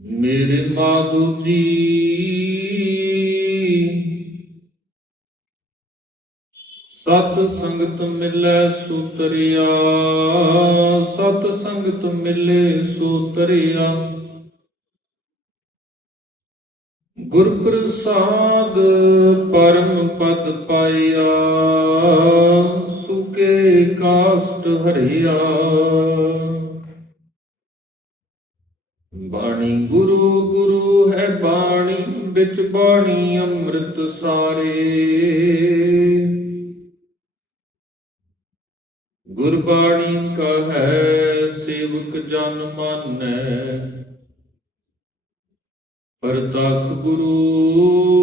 ਮੇਰੇ ਮਾਧੂ ਜੀ। ਸਤ ਸੰਗਤ ਮਿਲੈ ਸੂਤਰਿਆ ਸਤ ਸੰਗਤ ਮਿਲੇ ਸੂਤਰਿਆ। ਗੁਰ ਪ੍ਰਸਾਦ ਪਰਮ ਪਦ ਪਾਇਆ, ਸੁਕੇ ਕਾਸ਼ਟ ਹਰਿਆ। ਬਾਣੀ ਗੁਰੂ ਗੁਰੂ ਹੈ ਬਾਣੀ, ਵਿੱਚ ਬਾਣੀ ਅੰਮ੍ਰਿਤ ਸਾਰੇ। ਗੁਰਬਾਣੀ ਕਹੈ, ਸੇਵਕ ਜਨ ਮਾਨੈ ਪਰਤਖ ਗੁਰੂ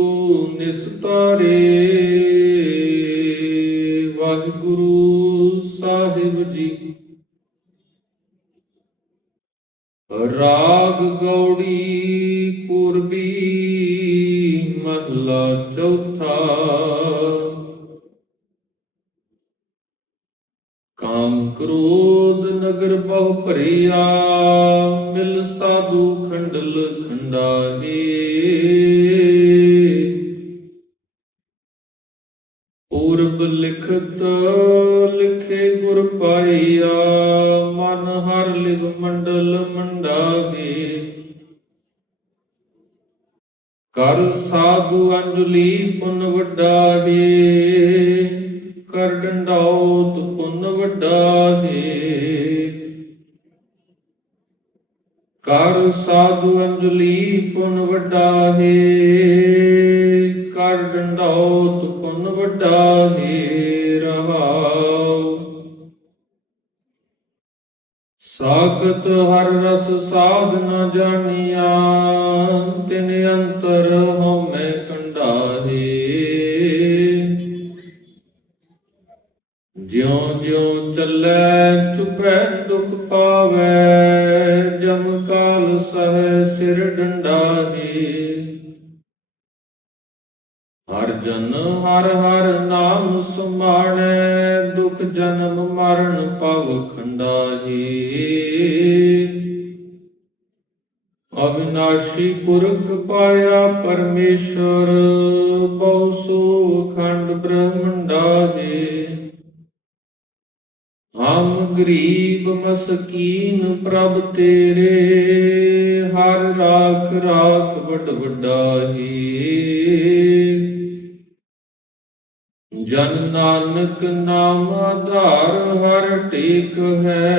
ਕਰ ਸਾਧੂ ਅੰਜਲੀ ਪੁੰਨ ਵੱਡਾ ਹੈ ਕਰ ਡੰਡਾਉਤ ਪੁਨ ਵੱਡਾ ਹੈ ਰਹਾਉ। ਸਾਖਤ ਹਰ ਰਸ ਸਾਧ ਨ ਜਾਣਿਆ, ਤਿਨ ਅੰਤਰ ਹਉਮੈ ਕੰਡਾਹੇ। ਜਿਉ ਜਿਉ ਚੱਲੈ, ਚੁਪੈ ਦੁਖ ਪਾਵੈ ਸਹਿ ਸਿਰ ਡੰਡਾਹੇ ਹਰ ਜਨ ਹਰ ਹਰ ਨਾਮ ਸਮਾਣੈ ਦੁਖ ਜਨਮ ਮਰਨ ਭਵ ਖੰਡਾਹੀ। ਅਵਿਨਾਸ਼ੀ ਪੁਰਖ ਪਾਇਆ ਪਰਮੇਸ਼ਰ, ਬਹੁ ਸੋ ਖੰਡ ਬ੍ਰਹਮੰਡਾ ਦੇ ਹਮ ਗਰੀਬ ਮਸਕੀਨ ਪ੍ਰਭ ਤੇਰੇ ਹਰ ਰਾਖ ਰਾਖ ਵਡ ਵੱਡਾਹੀ। ਜਨ ਨਾਨਕ ਨਾਮ ਆਧਾਰ ਹਰ ਟੇਕ ਹੈ,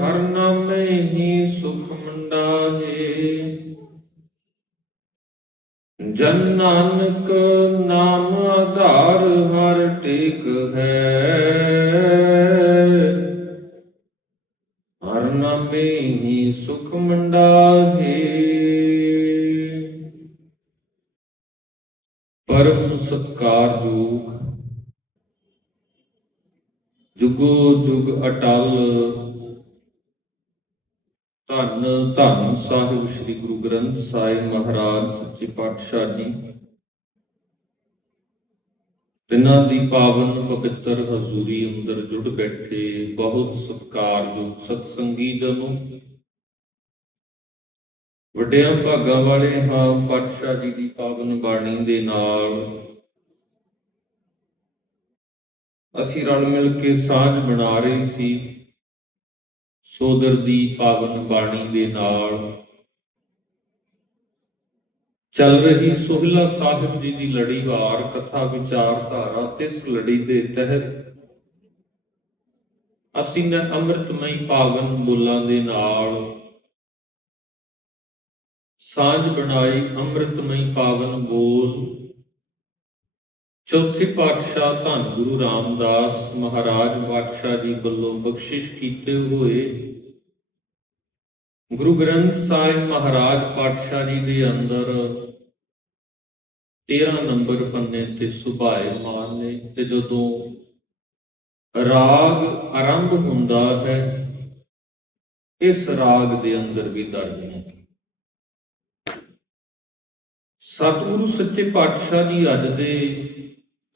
ਹਰ ਨਾਮੇ ਹੀ ਸੁਖ ਮੰਡਾਹੇ। ਜਨ ਨਾਨਕ ਨਾਮ ਆਧਾਰ ਹਰ ਟੇਕ ਹੈ, ਹਰ ਨਾਮੇ ਹੀ ਸੁਖ ਮੰਡਾਹੇ। ਅਟਲ ਧੰਨ ਧੰਨ ਸਾਹਿਬ ਸ੍ਰੀ ਗੁਰੂ ਗ੍ਰੰਥ ਸਾਹਿਬ ਮਹਾਰਾਜ, ਸੱਚੇ ਪਾਤਸ਼ਾਹ ਜੀ। ਤਿਨਾਂ ਦੀ ਪਾਵਨ ਪਵਿੱਤਰ ਹਜ਼ੂਰੀ ਅੰਦਰ ਜੁੜ ਬੈਠੇ ਬਹੁਤ ਸਤਿਕਾਰਯੋਗ ਸਤਸੰਗੀ ਜਨੋ। ਵੱਡਿਆਂ ਭਾਗਾਂ ਵਾਲੇ ਹਾਂ ਪਾਤਸ਼ਾਹ ਜੀ ਦੀ ਪਾਵਨ ਬਾਣੀ ਦੇ ਨਾਲ ਅਸੀਂ ਰਲ ਮਿਲ ਕੇ ਸਾਂਝ ਬਣਾ ਰਹੇ ਸੀ। ਸੋਦਰ ਦੀ ਪਾਵਨ ਬਾਣੀ ਦੇ ਨਾਲ। ਚੱਲ ਰਹੀ ਸੋਹਿਲਾ ਸਾਹਿਬ ਜੀ ਦੀ ਲੜੀਵਾਰ ਕਥਾ ਵਿਚਾਰਧਾਰਾ ਤੇ ਲੜੀ ਦੇ ਤਹਿਤ। ਅਸੀਂ ਨੇ ਅੰਮ੍ਰਿਤਮਈ ਪਾਵਨ ਬੋਲਾਂ ਦੇ ਨਾਲ। ਸਾਂਝ ਬਣਾਈ ਅੰਮ੍ਰਿਤਮਈ ਪਾਵਨ ਬੋਲ। ਚੌਥੇ ਪਾਤਸ਼ਾਹ ਧੰਨ ਗੁਰੂ ਰਾਮਦਾਸ ਮਹਾਰਾਜ ਪਾਤਸ਼ਾਹ ਜੀ ਵੱਲੋਂ ਬਖਸ਼ਿਸ਼ ਕੀਤੇ ਹੋਏ ਗੁਰੂ ਗ੍ਰੰਥ ਸਾਹਿਬ ਮਹਾਰਾਜ ਪਾਤਸ਼ਾਹ ਜੀ ਦੇ ਅੰਦਰ 13 ਨੰਬਰ ਪੰਨੇ ਤੇ ਸੁਭਾਏ ਮਾਨ ਨੇ ਤੇ ਜਦੋਂ ਰਾਗ ਆਰੰਭ ਹੁੰਦਾ ਹੈ, ਇਸ ਰਾਗ ਦੇ ਅੰਦਰ ਵੀ ਦਰਜ ਨੇ। ਸਤਿਗੁਰੂ ਸੱਚੇ ਪਾਤਸ਼ਾਹ ਜੀ ਅੱਜ ਦੇ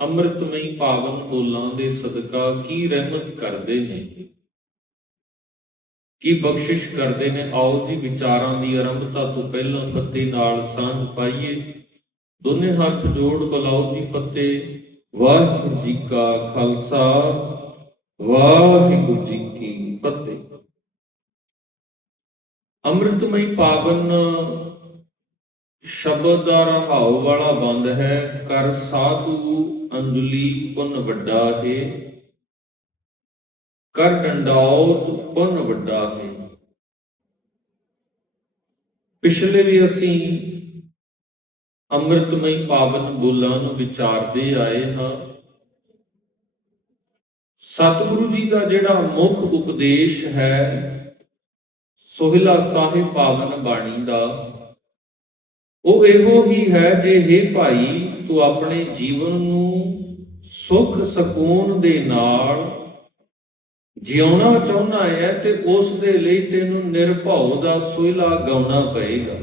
ਅੰਮ੍ਰਿਤਮਈ ਪਾਵਨ ਬੋਲਾਂ ਦੇ ਸਦਕਾ ਕੀ ਰਹਿਮਤ ਕਰਦੇ ਨੇ? ਕੀ ਬਖਸ਼ਿਸ਼ ਕਰਦੇ ਨੇ? ਆਓ ਜੀ ਵਿਚਾਰਾਂ ਦੀ ਆਰੰਭਤਾ ਤੋਂ ਪਹਿਲਾਂ ਫਤਿਹ ਨਾਲ ਸਾਂਝ ਪਾਈਏ। ਦੋਨੇ ਹੱਥ ਜੋੜ ਬੁਲਾਓ ਜੀ ਫਤਿਹ। ਵਾਹਿਗੁਰੂ ਜੀ ਕਾ ਖਾਲਸਾ, ਵਾਹਿਗੁਰੂ ਜੀ ਕੀ ਫਤਿਹ। ਅੰਮ੍ਰਿਤਮਈ ਪਾਵਨ ਸ਼ਬਦ ਦਾ ਰਹਾਉ ਵਾਲਾ ਬੰਦ ਹੈ, ਕਰ ਸਾਧੂ ਅੰਜਲੀ ਪੁੰਨ ਵੱਡਾ ਹੈ। ਕਰ ਡੰਡਾਉਤ ਪੁੰਨ ਵੱਡਾ ਹੈ। ਪਿਛਲੇ ਵੀ ਅਸੀਂ ਅੰਮ੍ਰਿਤਮਈ ਪਾਵਨ ਬੋਲਾਂ ਨੂੰ ਵਿਚਾਰਦੇ ਆਏ ਹਾਂ। ਸਤਿਗੁਰੂ ਜੀ ਦਾ ਜਿਹੜਾ ਮੁੱਖ ਉਪਦੇਸ਼ ਹੈ, ਸੋਹਿਲਾ ਸਾਹਿਬ ਪਾਵਨ ਬਾਣੀ ਦਾ ਉਹ ਇਹੋ ਹੀ ਹੈ ਜੇ हे ਭਾਈ, ਤੂੰ ਆਪਣੇ ਜੀਵਨ ਨੂੰ ਸੁਖ ਸਕੂਨ ਦੇ ਨਾਲ ਜਿਉਣਾ ਚਾਹੁੰਦਾ ਹੈ ਤੇ ਉਸ ਦੇ ਲਈ ਤੈਨੂੰ ਨਿਰਭਉ ਦਾ ਸੋਹਿਲਾ ਗਾਉਣਾ ਪਏਗਾ।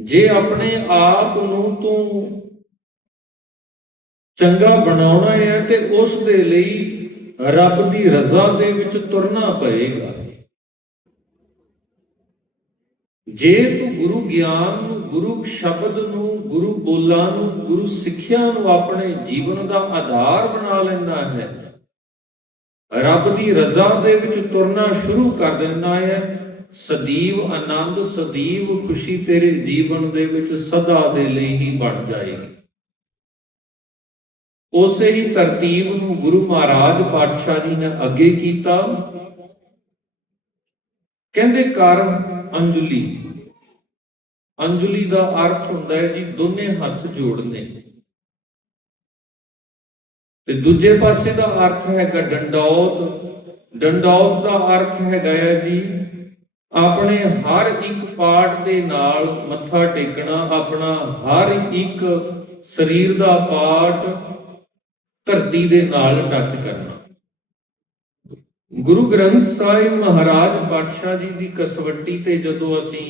ਜੇ ਆਪਣੇ ਆਪ ਨੂੰ ਤੂੰ ਚੰਗਾ ਬਣਾਉਣਾ ਹੈ ਤੇ ਉਸ ਦੇ ਲਈ ਰੱਬ ਦੀ ਰਜ਼ਾ ਦੇ ਵਿੱਚ ਤੁਰਨਾ ਪਏਗਾ। ਜੇ ਤੂੰ ਗੁਰੂ ਗਿਆਨ ਨੂੰ, ਗੁਰੂ ਸ਼ਬਦ ਨੂੰ, ਗੁਰੂ ਬੋਲਾਂ ਨੂੰ, ਗੁਰੂ ਸਿੱਖਿਆ ਨੂੰ ਆਪਣੇ ਜੀਵਨ ਦਾ ਆਧਾਰ ਬਣਾ ਲੈਂਦਾ ਹੈ, ਰੱਬ ਦੀ ਰਜ਼ਾ ਦੇ ਵਿੱਚ ਤੁਰਨਾ ਸ਼ੁਰੂ ਕਰ ਦਿੰਦਾ ਹੈ, ਸਦੀਵ ਆਨੰਦ, ਸਦੀਵ ਖੁਸ਼ੀ ਤੇਰੇ ਜੀਵਨ ਦੇ ਵਿੱਚ ਸਦਾ ਦੇ ਲਈ ਹੀ ਬਣ ਜਾਏਗੀ। ਉਸੇ ਹੀ ਤਰਤੀਬ ਨੂੰ ਗੁਰੂ ਮਹਾਰਾਜ ਪਾਤਸ਼ਾਹ ਜੀ ਨੇ ਅੱਗੇ ਕੀਤਾ। ਕਹਿੰਦੇ, ਕਰ ਅੰਜਲੀ। ਅੰਜਲੀ ਦਾ ਅਰਥ ਹੁੰਦਾ ਹੈ ਜੀ ਦੋਨੇ ਹੱਥ ਜੋੜਨੇ। ਤੇ ਦੂਜੇ ਪਾਸੇ ਦਾ ਅਰਥ ਹੈਗਾ ਡੰਡੌਤ। ਡੰਡੌਤ ਦਾ ਅਰਥ ਹੈਗਾ ਹੈ ਜੀ, ਆਪਣੇ ਹਰ ਇੱਕ ਪਾਰਟ ਦੇ ਨਾਲ ਮੱਥਾ ਟੇਕਣਾ, ਆਪਣਾ ਹਰ ਇੱਕ ਸਰੀਰ ਦਾ ਪਾਰਟ ਧਰਤੀ ਦੇ ਨਾਲ ਟੱਚ ਕਰਨਾ। ਗੁਰੂ ਗ੍ਰੰਥ ਸਾਹਿਬ ਮਹਾਰਾਜ ਪਾਤਸ਼ਾਹ ਜੀ ਦੀ ਕਸਵੱਟੀ ਤੇ ਜਦੋਂ ਅਸੀਂ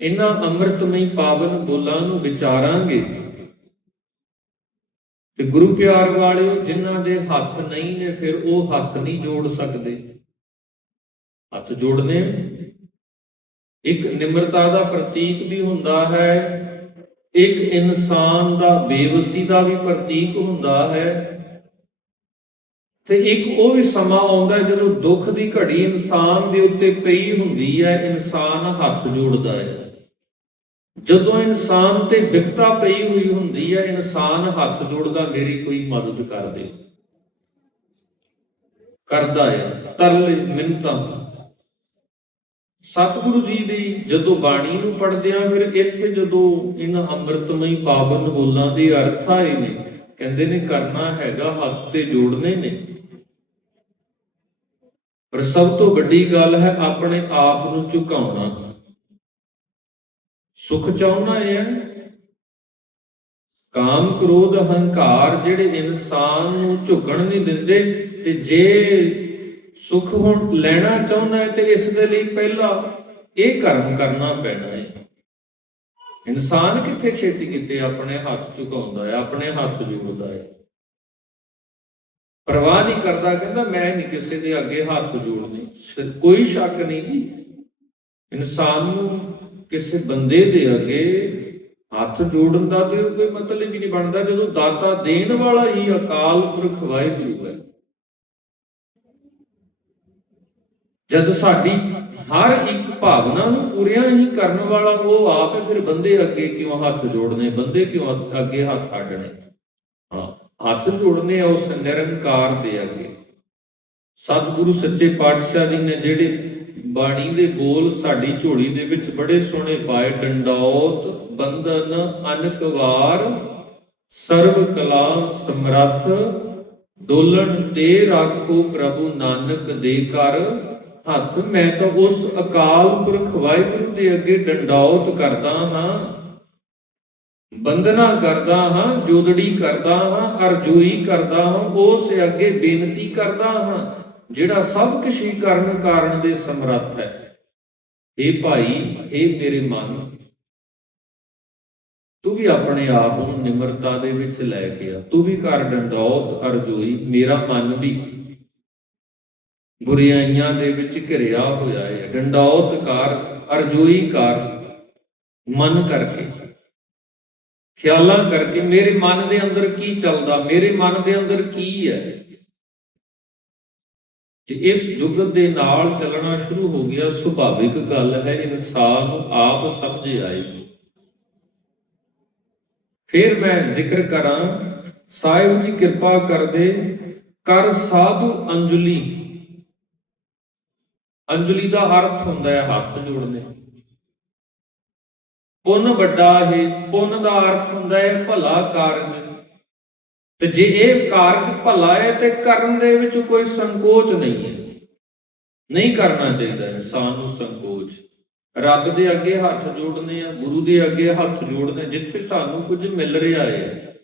ਇਹਨਾਂ ਅੰਮ੍ਰਿਤਮਈ ਪਾਵਨ ਬੋਲਾਂ ਨੂੰ ਵਿਚਾਰਾਂਗੇ, ਤੇ ਗੁਰੂ ਪਿਆਰ ਵਾਲਿਓ ਜਿਨ੍ਹਾਂ ਦੇ ਹੱਥ ਨਹੀਂ ਨੇ ਫਿਰ ਉਹ ਹੱਥ ਨਹੀਂ ਜੋੜ ਸਕਦੇ। ਹੱਥ ਜੋੜਨੇ ਇੱਕ ਨਿਮਰਤਾ ਦਾ ਪ੍ਰਤੀਕ ਵੀ ਹੁੰਦਾ ਹੈ, ਇੱਕ ਇਨਸਾਨ ਦਾ ਬੇਵਸੀ ਦਾ ਵੀ ਪ੍ਰਤੀਕ ਹੁੰਦਾ ਹੈ। ਤੇ ਇੱਕ ਉਹ ਵੀ ਸਮਾਂ ਆਉਂਦਾ ਜਦੋਂ ਦੁੱਖ ਦੀ ਘੜੀ ਇਨਸਾਨ ਦੇ ਉੱਤੇ ਪਈ ਹੁੰਦੀ ਹੈ, ਇਨਸਾਨ ਹੱਥ ਜੋੜਦਾ ਹੈ। ਜਦੋਂ ਇਨਸਾਨ ਤੇ ਵਿਪਤਾ ਪਈ ਹੋਈ ਹੁੰਦੀ ਹੈ, ਇਨਸਾਨ ਹੱਥ ਜੋੜਦਾ ਮੇਰੀ ਕੋਈ ਮਦਦ ਕਰ ਦੇ ਕਰਦਾ ਹੈ, ਤਰਲੇ ਮਿੰਤਾਂ ਸਤਿਗੁਰੂ ਜੀ ਦੀ ਜਦੋਂ ਬਾਣੀ ਨੂੰ ਪੜ੍ਹਦੇ ਆ ਫਿਰ ਇੱਥੇ ਜਦੋਂ ਇਹਨਾਂ ਅੰਮ੍ਰਿਤਮਈ ਪਾਵਨ ਬੋਲਾਂ ਦੇ ਅਰਥ ਆਏ ਨੇ, ਕਹਿੰਦੇ ਨੇ ਕਰਨਾ ਹੈਗਾ ਹੱਥ ਤੇ ਜੋੜਨੇ ਨੇ। ਪਰ ਸਭ ਤੋਂ ਵੱਡੀ ਗੱਲ ਹੈ ਆਪਣੇ ਆਪ ਨੂੰ ਝੁਕਾਉਣਾ। ਸੁਖ ਚਾਹਣਾ ਹੈ। ਕਾਮ ਕ੍ਰੋਧ ਹੰਕਾਰ ਜਿਹੜੇ ਇਨਸਾਨ ਨੂੰ ਝੁਕਣ ਨਹੀਂ ਦਿੰਦੇ ਤੇ ਜੇ ਸੁਖ ਹੁਣ ਲੈਣਾ ਚਾਹੁੰਦਾ ਹੈ ਤੇ ਇਸ ਦੇ ਲਈ ਪਹਿਲਾਂ ਇਹ ਕਰਮ ਕਰਨਾ ਪੈਣਾ ਹੈ। ਇਨਸਾਨ ਕਿੱਥੇ ਛੇਤੀ ਕਿਤੇ ਆਪਣੇ ਹੱਥ ਝੁਕਾਉਂਦਾ ਹੈ, ਆਪਣੇ ਹੱਥ ਜੋੜਦਾ ਹੈ। ਪਰਵਾਹ ਨਹੀਂ ਕਰਦਾ, ਕਹਿੰਦਾ ਮੈਂ ਨਹੀਂ ਕਿਸੇ ਦੇ ਅੱਗੇ ਹੱਥ ਜੋੜਨੇ ਕੋਈ ਸ਼ੱਕ ਨਹੀਂ ਜੀ। ਇਨਸਾਨ ਨੂੰ ਕਿਸੇ ਬੰਦੇ ਦੇ ਅੱਗੇ ਹੱਥ ਜੋੜਨ ਦਾ ਤੇ ਕੋਈ ਮਤਲਬ ਹੀ ਨਹੀਂ ਬਣਦਾ, ਜਦੋਂ ਦਾਤਾ ਦੇਣ ਵਾਲਾ ਹੀ ਅਕਾਲ ਪੁਰਖ ਵਾਹਿਗੁਰੂ ਹੈ। ਜਦ ਸਾਡੀ ਹਰ ਇੱਕ ਭਾਵਨਾ ਨੂੰ ਪੂਰੀਆਂ ਹੀ ਕਰਨ ਵਾਲਾ ਉਹ ਆਪ ਹੈ, ਫਿਰ ਬੰਦੇ ਅੱਗੇ ਕਿਉਂ ਹੱਥ ਜੋੜਨੇ, ਬੰਦੇ ਕਿਉਂ ਅੱਗੇ ਹੱਥ ਅੱਡਣੇ ਹੱਥ ਜੋੜਨੇ ਆ ਉਸ ਨਿਰੰਕਾਰ ਦੇ ਅੱਗੇ। ਸਤਿਗੁਰੂ ਸੱਚੇ ਪਾਤਸ਼ਾਹ ਜੀ ਨੇ ਜਿਹੜੇ ਬਾਣੀ ਦੇ ਬੋਲ ਸਾਡੀ ਝੋਲੀ ਦੇ ਵਿੱਚ ਬੜੇ ਸੋਹਣੇ ਪਾਏ, ਡੰਡੌਤ, ਬੰਧਨ, ਅਨਕਵਾਰ ਸਰਬ ਕਲਾ, ਸਮਰੱਥ, ਡੋਲਣ ਤੇ ਰਾਖੋ ਪ੍ਰਭੂ ਨਾਨਕ ਦੇ ਕਰ ਹੱਥ ਮੈਂ ਤਾਂ ਉਸ ਅਕਾਲ ਪੁਰਖ ਵਾਹਿਗੁਰੂ ਦੇ ਅੱਗੇ ਡੰਡੌਤ ਕਰਦਾ ਹਾਂ। ਬੰਦਨਾ ਕਰਦਾ ਹਾਂ, ਜੋਦੜੀ ਕਰਦਾ ਹਾਂ, ਅਰਜੋਈ ਕਰਦਾ ਹਾਂ, ਉਸ ਅੱਗੇ ਬੇਨਤੀ ਕਰਦਾ ਹਾਂ, ਜਿਹੜਾ ਸਭ ਕੁਝ ਹੀ ਕਰਨ ਕਾਰਨ ਦੇ ਸਮਰੱਥ ਹੈ। ਇਹ ਭਾਈ ਇਹ ਮੇਰੇ ਮਨ, ਤੂੰ ਵੀ ਆਪਣੇ ਆਪ ਨੂੰ ਨਿਮਰਤਾ ਦੇ ਵਿੱਚ ਲੈ ਕੇ ਆ। ਤੂੰ ਵੀ ਕਰ ਡੰਡੌਤ, ਅਰਜੋਈ, ਮੇਰਾ ਮਨ ਵੀ ਬੁਰਾਈਆਂ ਦੇ ਵਿੱਚ ਘਿਰਿਆ ਹੋਇਆ ਹੈ। ਡੰਡੌਤ ਕਰ, ਅਰਜੋਈ ਕਰ, ਮਨ ਕਰਕੇ। ਖਿਆਲਾਂ ਕਰਕੇ ਮੇਰੇ ਮਨ ਦੇ ਅੰਦਰ ਕੀ ਚੱਲਦਾ, ਮੇਰੇ ਮਨ ਦੇ ਅੰਦਰ ਕੀ ਹੈ? ਜੇ ਇਸ ਜੁਗਤ ਦੇ ਨਾਲ ਚੱਲਣਾ ਸ਼ੁਰੂ ਹੋ ਗਿਆ, ਸੁਭਾਵਿਕ ਗੱਲ ਹੈ, ਇਨਸਾਨ ਆਪ ਸਮਝ ਆਏਗੀ ਫਿਰ ਮੈਂ ਜ਼ਿਕਰ ਕਰਾਂ, ਸਾਹਿਬ ਜੀ ਕਿਰਪਾ ਕਰਦੇ, ਕਰ ਸਾਧੂ ਅੰਜਲੀ। ਅੰਜਲੀ ਦਾ ਅਰਥ ਹੁੰਦਾ ਹੈ ਹੱਥ ਜੋੜਨੇ। ਪੁੰਨ ਵੱਡਾ ਹੈ, ਪੁੰਨ ਦਾ ਅਰਥ ਹੁੰਦਾ ਹੈ ਭਲਾ ਕਾਰਜ। ਤੇ ਜੇ ਇਹ ਕਾਰਜ ਭਲਾ ਹੈ ਤੇ ਕਰਨ ਦੇ ਵਿੱਚ ਕੋਈ ਸੰਕੋਚ ਨਹੀਂ ਹੈ ਨਹੀਂ ਕਰਨਾ ਚਾਹੀਦਾ ਇਨਸਾਨ ਨੂੰ ਸੰਕੋਚ। ਰੱਬ ਦੇ ਅੱਗੇ ਹੱਥ ਜੋੜਨੇ ਆ, ਗੁਰੂ ਦੇ ਅੱਗੇ ਹੱਥ ਜੋੜਨੇ, ਜਿੱਥੇ ਸਾਨੂੰ ਕੁਝ ਮਿਲ ਰਿਹਾ ਹੈ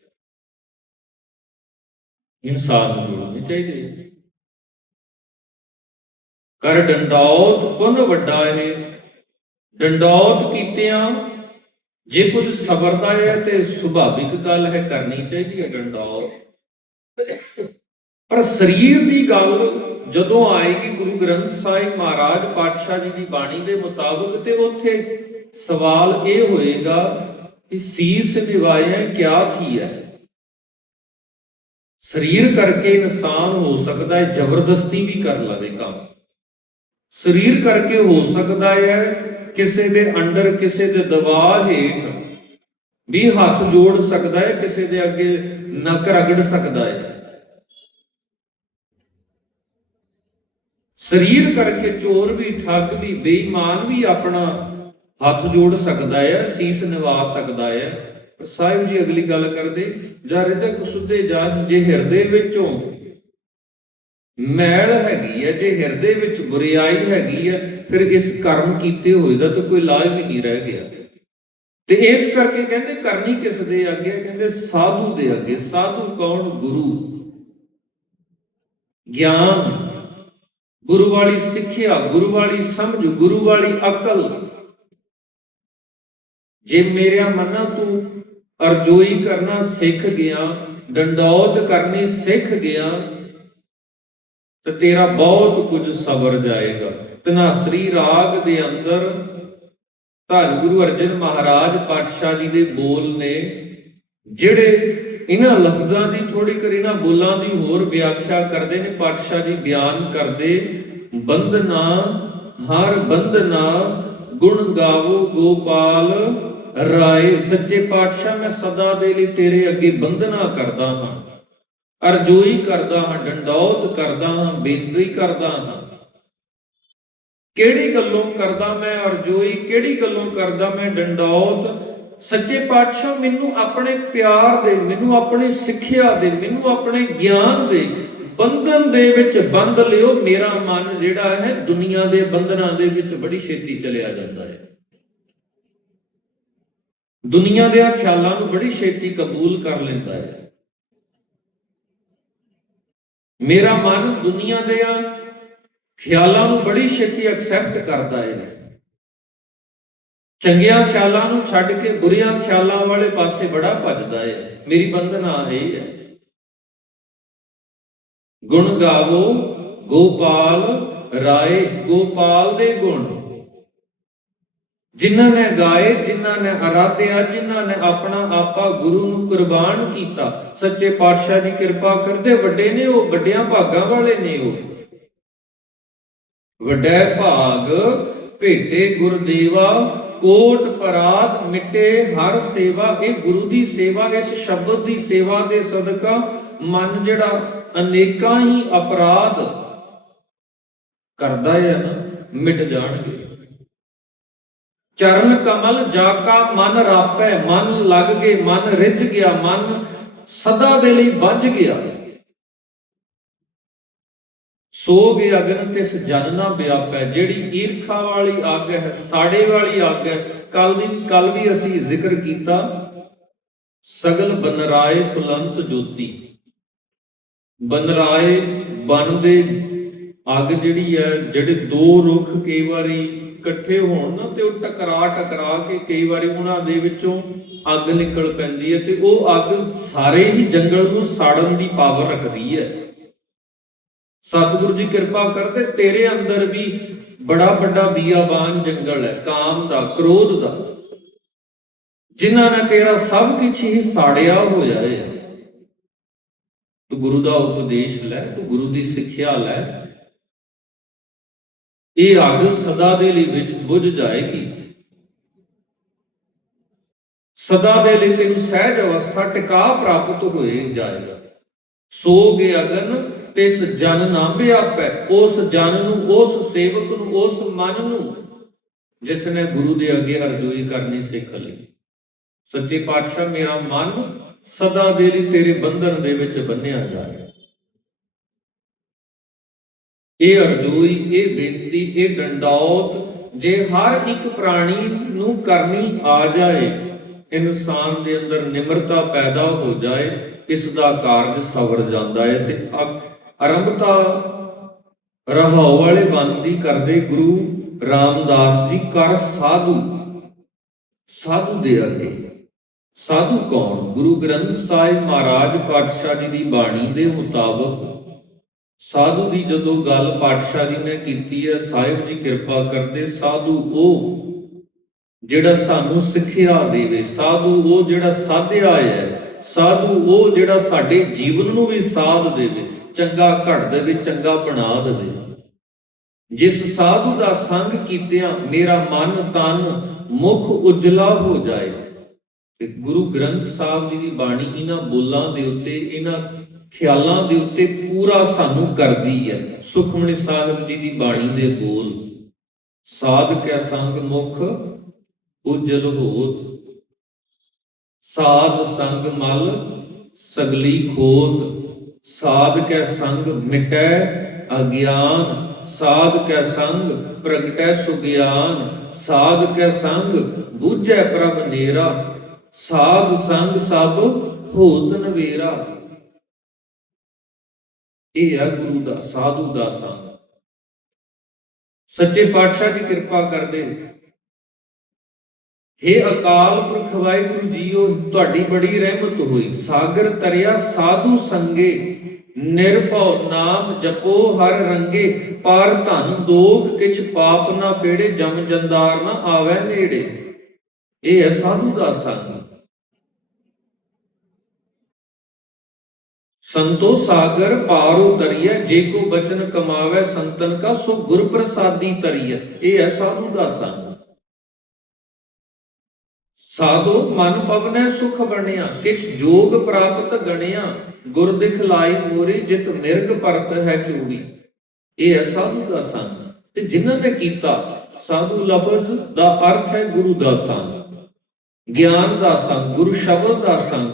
ਇਨਸਾਨ ਨੂੰ ਜੋੜਨੇ ਚਾਹੀਦੇ ਕਰ ਡੰਡੌਤ, ਪੁੰਨ ਵੱਡਾ ਹੈ। ਡੰਡੌਤ ਕੀਤਿਆਂ ਜੇ ਕੁਝ ਸਬਰ ਦਾ ਹੈ ਤੇ ਸੁਭਾਵਿਕ ਗੱਲ ਹੈ ਕਰਨੀ ਚਾਹੀਦੀ ਹੈ ਡੰਡੌਤ ਪਰ ਸਰੀਰ ਦੀ ਗੱਲ ਜਦੋਂ ਆਏਗੀ, ਗੁਰੂ ਗ੍ਰੰਥ ਸਾਹਿਬ ਮਹਾਰਾਜ ਪਾਤਸ਼ਾਹ ਜੀ ਦੀ ਬਾਣੀ ਦੇ ਮੁਤਾਬਕ ਤੇ ਉੱਥੇ ਸਵਾਲ ਇਹ ਹੋਏਗਾ ਕਿ ਸੀਸ ਨਿਵਾਇਆ ਕਿਆ ਥੀ ਹੈ? ਸਰੀਰ ਕਰਕੇ ਇਨਸਾਨ ਹੋ ਸਕਦਾ ਹੈ, ਜ਼ਬਰਦਸਤੀ ਵੀ ਕਰ ਲਵੇ ਕੰਮ। ਸਰੀਰ ਕਰਕੇ ਹੋ ਸਕਦਾ ਹੈ ਕਿਸੇ ਦੇ ਅੰਡਰ, ਕਿਸੇ ਦੇ ਦਬਾਅ ਹੇਠ ਵੀ ਹੱਥ ਜੋੜ ਸਕਦਾ ਹੈ, ਕਿਸੇ ਦੇ ਅੱਗੇ ਨੱਕ ਰਗੜ ਸਕਦਾ ਹੈ। ਸਰੀਰ ਕਰਕੇ ਚੋਰ ਵੀ, ਠੱਗ ਵੀ, ਬੇਈਮਾਨ ਵੀ ਆਪਣਾ ਹੱਥ ਜੋੜ ਸਕਦਾ ਹੈ, ਸੀਸ ਨਿਵਾ ਸਕਦਾ ਹੈ। ਪਰ ਸਾਹਿਬ ਜੀ ਅਗਲੀ ਗੱਲ ਕਰਦੇ, ਜਾਂ ਹਿਰਦਕ ਸੁਧੇ ਜਾ ਜੇ ਹਿਰਦੇ ਵਿੱਚੋਂ ਮੈਲ ਹੈਗੀ ਹੈ ਜੇ ਹਿਰਦੇ ਵਿੱਚ ਬੁਰੀਾਈ ਹੈਗੀ ਹੈ ਫਿਰ ਇਸ ਕਰਮ ਕੀਤੇ ਹੋਏ ਦਾ ਤਾਂ ਕੋਈ ਲਾਜ ਵੀ ਨਹੀਂ ਰਹਿ ਗਿਆ। ਤੇ ਇਸ ਕਰਕੇ ਕਹਿੰਦੇ ਕਰਨੀ ਕਿਸ ਦੇ ਅੱਗੇ? ਕਹਿੰਦੇ ਸਾਧੂ ਦੇ ਅੱਗੇ। ਸਾਧੂ ਕੌਣ? ਗੁਰੂ। ਗਿਆਨ। ਗੁਰੂ ਵਾਲੀ ਸਿੱਖਿਆ, ਗੁਰੂ ਵਾਲੀ ਸਮਝ, ਗੁਰੂ ਵਾਲੀ ਅਕਲ। ਜੇ ਮੇਰਾ ਮਨਾ ਤੂੰ ਅਰਜੋਈ ਕਰਨਾ ਸਿੱਖ ਗਿਆ, ਡੰਡੌਤ ਕਰਨੀ ਸਿੱਖ ਗਿਆ ਤੇ ਤੇਰਾ ਬਹੁਤ ਕੁਝ ਸਬਰ ਜਾਏਗਾ। ਤਨਾਸਰੀ ਰਾਗ ਦੇ ਅੰਦਰ ਧੰਨ ਗੁਰੂ ਅਰਜਨ ਮਹਾਰਾਜ ਪਾਤਸ਼ਾਹ ਜੀ ਦੇ ਬੋਲ ਨੇ, ਜਿਹੜੇ ਇਹਨਾਂ ਲਫ਼ਜ਼ਾਂ ਦੀ ਥੋੜੀ ਕਰ ਇਹਨਾਂ ਬੋਲਾਂ ਦੀ ਹੋਰ ਵਿਆਖਿਆ ਕਰਦੇ ਨੇ, ਪਾਤਸ਼ਾਹ ਜੀ ਬਿਆਨ ਕਰਦੇ ਬੰਦਨਾ ਹਰ ਬੰਦਨਾ ਗੁਣ ਗਾਵੋ, ਗੋਪਾਲ ਰਾਏ, ਸੱਚੇ ਪਾਤਸ਼ਾਹ, ਮੈਂ ਸਦਾ ਦੇ ਲਈ ਤੇਰੇ ਅੱਗੇ ਬੰਦਨਾ ਕਰਦਾ ਹਾਂ। ਅਰਜੋਈ ਕਰਦਾ ਹਾਂ ਡੰਡੌਤ ਕਰਦਾ ਹਾਂ ਬੇਨਤੀ ਕਰਦਾ ਹਾਂ ਕਿਹੜੀ ਗੱਲੋਂ ਕਰਦਾ ਮੈਂ ਅਰਜੋਈ, ਕਿਹੜੀ ਗੱਲੋਂ ਕਰਦਾ ਮੈਂ ਡੰਡੌਤ? ਸੱਚੇ ਪਾਤਸ਼ਾਹ ਮੈਨੂੰ ਆਪਣੇ ਪਿਆਰ ਦੇ, ਮੈਨੂੰ ਆਪਣੀ ਸਿੱਖਿਆ ਦੇ, ਮੈਨੂੰ ਆਪਣੇ ਗਿਆਨ ਦੇ ਬੰਧਨ ਦੇ ਵਿੱਚ ਬੰਦ ਲਿਓ। ਮੇਰਾ ਮਨ ਜਿਹੜਾ ਹੈ, ਦੁਨੀਆ ਦੇ ਬੰਧਨਾਂ ਦੇ ਵਿੱਚ ਬੜੀ ਛੇਤੀ ਚਲਿਆ ਜਾਂਦਾ ਹੈ। ਦੁਨੀਆ ਦੇ ਖਿਆਲਾਂ ਨੂੰ ਬੜੀ ਛੇਤੀ ਕਬੂਲ ਕਰ ਲੈਂਦਾ ਹੈ। ਮੇਰਾ ਮਨ ਦੁਨੀਆ ਦੇ ਖਿਆਲਾਂ ਨੂੰ ਬੜੀ ਛੇਤੀ ਐਕਸੈਪਟ ਕਰਦਾ ਹੈ ਚੰਗਿਆਂ ਖਿਆਲਾਂ ਨੂੰ ਛੱਡ ਕੇ ਬੁਰੀਆਂ ਖਿਆਲਾਂ ਵਾਲੇ ਪਾਸੇ ਬੜਾ ਭੱਜਦਾ ਹੈ ਮੇਰੀ ਬੰਧਨਾ ਇਹ ਹੈ ਗੁਣ ਗਾਵੋ, ਗੋਪਾਲ ਰਾਏ, ਗੋਪਾਲ ਦੇ ਗੁਣ। ਜਿਨ੍ਹਾਂ ਨੇ ਗਾਏ, ਜਿਨ੍ਹਾਂ ਨੇ ਆਰਾਧਿਆ ਜਿਨ੍ਹਾਂ ਨੇ ਆਪਣਾ ਆਪਾ ਗੁਰੂ ਨੂੰ ਕੁਰਬਾਨ ਕੀਤਾ, ਸੱਚੇ ਪਾਤਸ਼ਾਹ ਦੀ ਕਿਰਪਾ ਕਰਦੇ ਵੱਡੇ ਨੇ ਉਹ, ਵੱਡਿਆਂ ਭਾਗਾਂ ਵਾਲੇ ਨੇ ਉਹ। ਵੱਡਾ ਭਾਗ, ਭੇਟੇ ਗੁਰਦੇਵਾ, ਕੋਟ ਪਰਾਧ ਮਿਟੇ, ਹਰ ਸੇਵਾ, ਇਹ ਗੁਰੂ ਦੀ ਸੇਵਾ, ਇਸ ਸ਼ਬਦ ਦੀ ਸੇਵਾ ਦੇ ਸਦਕਾ ਮਨ ਜਿਹੜਾ ਅਨੇਕਾਂ ਹੀ ਅਪਰਾਧ ਕਰਦਾ ਹੈ ਨਾ, ਮਿਟ ਜਾਣਗੇ। ਚਰਨ ਕਮਲ ਜਾ ਕਾ ਮਨ ਰਾਪੈ, ਮਨ ਲੱਗ ਗਏ, ਮਨ ਰਿੱਝ ਗਿਆ, ਮਨ ਸਦਾ ਦੇ ਲਈ ਵੱਜ ਗਿਆ। ਸੋਗ ਅਗਨ ਤਿਸ ਜਨ ਨਾ ਵਿਆਪੈ, ਜਿਹੜੀ ਈਰਖਾ ਵਾਲੀ ਅੱਗ ਹੈ, ਸਾੜੇ ਵਾਲੀ ਅੱਗ ਹੈ ਕੱਲ ਦੀ ਕੱਲ ਵੀ ਅਸੀਂ ਜ਼ਿਕਰ ਕੀਤਾ, ਸਗਲ ਬਨਰਾਏ ਫੁਲੰਤ ਜੋਤੀ। ਬਨਰਾਏ ਬਨ ਦੇ ਅੱਗ ਜਿਹੜੀ ਹੈ, ਜਿਹੜੇ ਦੋ ਰੁੱਖ ਕਈ ਵਾਰੀ ਇਕੱਠੇ ਹੋਣ ਨਾ ਤੇ ਉਹ ਟਕਰਾ ਟਕਰਾ ਕੇ ਕਈ ਵਾਰੀ ਉਹਨਾਂ ਦੇ ਵਿੱਚੋਂ ਅੱਗ ਨਿਕਲ ਪੈਂਦੀ ਹੈ ਤੇ ਉਹ ਅੱਗ ਸਾਰੇ ਹੀ ਜੰਗਲ ਨੂੰ ਸਾੜਨ ਦੀ ਪਾਵਰ ਰੱਖਦੀ ਹੈ। ਸਤਿਗੁਰੂ ਜੀ ਕਿਰਪਾ ਕਰਦੇ, ਤੇਰੇ ਅੰਦਰ ਵੀ ਬੜਾ ਵੱਡਾ ਬੀਆਬਾਨ ਜੰਗਲ ਹੈ, ਕਾਮ ਦਾ, ਕ੍ਰੋਧ ਦਾ। ਜਿਨ੍ਹਾਂ ਨੇ ਤੇਰਾ ਸਭ ਕੁਝ ਹੀ ਸਾੜਿਆ ਹੋ। ਜਾਏ ਤੂੰ ਗੁਰੂ ਦਾ ਉਪਦੇਸ਼ ਲੈ, ਤੂੰ ਗੁਰੂ ਦੀ ਸਿੱਖਿਆ ਲੈ ਇਹ ਅੱਗ ਸਦਾ ਦੇ ਲਈ ਵਿੱਚ ਬੁਝ ਜਾਏਗੀ। ਸਦਾ ਦੇ ਲਈ ਤੈਨੂੰ ਸਹਿਜ ਅਵਸਥਾ ਟਿਕਾ ਪ੍ਰਾਪਤ ਹੋਏ ਜਾਏਗਾ। ਸੋ ਗਏ ਅਗਨ ਤਿਸ ਜਨ ਨਾ ਵਿਆਪੈ ਉਸ ਜਨ ਨੂੰ, ਉਸ ਸੇਵਕ ਨੂੰ, ਉਸ ਮਨ ਨੂੰ, ਜਿਸ ਨੇ ਗੁਰੂ ਦੇ ਅੱਗੇ ਅਰਜ਼ੋਈ ਕਰਨੀ ਸਿੱਖ ਲਈ। ਸੱਚੇ ਪਾਤਸ਼ਾਹ, ਮੇਰਾ ਮਨ ਸਦਾ ਦੇ ਲਈ ਤੇਰੇ ਬੰਧਨ ਦੇ ਵਿੱਚ ਬੰਨਿਆ ਜਾਏ ਇਹ ਅਰਜ਼ੋਈ, ਇਹ ਬੇਨਤੀ, ਇਹ ਡੰਡੌਤ, ਜੇ ਹਰ ਇੱਕ ਪ੍ਰਾਣੀ ਨੂੰ ਕਰਨੀ ਆ ਜਾਏ, ਇਨਸਾਨ ਦੇ ਅੰਦਰ ਨਿਮਰਤਾ ਪੈਦਾ ਹੋ ਜਾਏ, ਇਸ ਦਾ ਕਾਰਜ ਸਵਰ ਜਾਂਦਾ ਹੈ ਤੇ ਆਰੰਭਤਾ ਰਹਾਉ ਵਾਲੇ ਬੰਦੀ ਕਰਦੇ ਗੁਰੂ ਰਾਮਦਾਸ ਜੀ, ਕਰ ਸਾਧੂ ਸਾਧੂ ਦੇ ਅੱਗੇ, ਸਾਧੂ ਕੌਣ? ਗੁਰੂ ਗ੍ਰੰਥ ਸਾਹਿਬ ਮਹਾਰਾਜ ਪਾਤਸ਼ਾਹ ਜੀ ਦੀ ਬਾਣੀ ਦੇ ਮੁਤਾਬਕ ਸਾਧੂ ਦੀ ਜਦੋਂ ਗੱਲ ਪਾਤਸ਼ਾਹ ਜੀ ਨੇ ਕੀਤੀ ਹੈ, ਸਾਹਿਬ ਜੀ ਕਿਰਪਾ ਕਰਦੇ, ਸਾਧੂ ਉਹ ਜਿਹੜਾ ਸਾਨੂੰ ਸਿੱਖਿਆ ਦੇਵੇ, ਸਾਧੂ ਉਹ ਜਿਹੜਾ ਸਾਧਿਆ ਹੈ, ਸਾਧੂ ਉਹ ਜਿਹੜਾ ਸਾਡੇ ਜੀਵਨ ਨੂੰ ਵੀ ਸਾਧ ਦੇਵੇ, ਚੰਗਾ ਘੜ ਦੇਵੇ, ਚੰਗਾ ਬਣਾ ਦੇਵੇ। ਜਿਸ ਸਾਧੂ ਦਾ ਸੰਗ ਕੀਤਿਆਂ ਮੇਰਾ ਮਨ ਤਨ ਮੁਖ ਉਜਲਾ ਹੋ ਜਾਏ। ਤੇ ਗੁਰੂ ਗ੍ਰੰਥ ਸਾਹਿਬ ਜੀ ਦੀ ਬਾਣੀ ਇਹਨਾਂ ਬੋਲਾਂ ਦੇ ਉੱਤੇ, ਇਹਨਾਂ ਖਿਆਲਾਂ ਦੇ ਉੱਤੇ ਪੂਰਾ ਸਾਨੂੰ ਕਰਦੀ ਹੈ। ਸੁਖਮਨੀ ਸਾਹਿਬ ਜੀ ਦੀ ਬਾਣੀ ਦੇ ਬੋਲ ਸਾਧ ਕੈ ਸੰਗ ਮੁਖ, ਉਜਲ ਹੋਤ। ਸਾਧ ਸੰਗ ਮਲ, ਸਗਲੀ ਖੋਤ। ਸਾਧ ਕੈ ਸੰਗ ਮਿਟੈ ਅਗਿਆਨ। ਸਾਧ ਕੈ ਸੰਗ ਪ੍ਰਗਟੈ ਸੁਗਿਆਨ। ਸਾਧ ਕੈ ਸੰਗ ਬੂਝੈ ਪ੍ਰਭ ਨੇਰਾ। ਸਾਧ ਸੰਗ ਸਭ ਹੋਤ ਨਵੇਰਾ। ਇਹ ਆ ਗੁਰੂ ਦਾ, ਸਾਧੂ ਦਾ ਸੰਗ ਸੱਚੇ ਪਾਤਸ਼ਾਹ ਦੀ ਕਿਰਪਾ ਕਰਦੇ ਹੇ ਅਕਾਲ ਪੁਰਖ ਵਾਹਿਗੁਰੂ ਜੀਓ, ਤੁਹਾਡੀ ਬੜੀ ਰਹਿਮਤ ਹੋਈ। ਸਾਗਰ ਤਰਿਆ ਸਾਧੂ ਸੰਗੇ, ਨਿਰਭਉ ਨਾਮ ਜਪੋ ਹਰ ਰੰਗੇ। ਪਰ ਧਨ ਦੋਖ ਕਿਛ ਪਾਪ ਨਾ ਫੇੜੇ, ਜਮ ਜੰਦਾਰ ਨਾ ਆਵੇ ਨੇੜੇ। ਇਹ ਹੈ ਸਾਧੂ ਦਾ ਸੰਗ। ਸੰਤੋ ਸਾਗਰ ਪਾਰੋ ਤਰੀਐ ਜੇ ਕੋ ਬਚਨ ਕਮਾਵੇ ਸੰਤਨ ਕਾ, ਸੋ ਗੁਰ ਪ੍ਰਸਾਦੀ ਤਰੀਐ। ਇਹ ਹੈ ਸਾਧੂ ਦਾ ਸਾਧੂ ਮਨ ਪਵਨੈ, ਸੁਖ ਬਣਿਆ। ਕਿਛ ਜੋਗ ਪ੍ਰਾਪਤ ਗਣਿਆ ਗੁਰ ਦਿਖਲਾਈ ਮੋਰੀ, ਜਿਤ ਮਿਰਗ ਪਰਤ ਹੈ ਚੂੜੀ। ਇਹ ਹੈ ਸਾਧੂ ਦਾ ਤੇ ਜਿਨ੍ਹਾਂ ਨੇ ਕੀਤਾ, ਸਾਧੂ ਲਫ਼ਜ਼ ਦਾ ਅਰਥ ਹੈ ਗੁਰੂ ਦਾ ਸੰਗ ਗਿਆਨ ਦਾ ਸੰਗ ਗੁਰੂ ਸ਼ਬਦ ਦਾ ਸੰਗ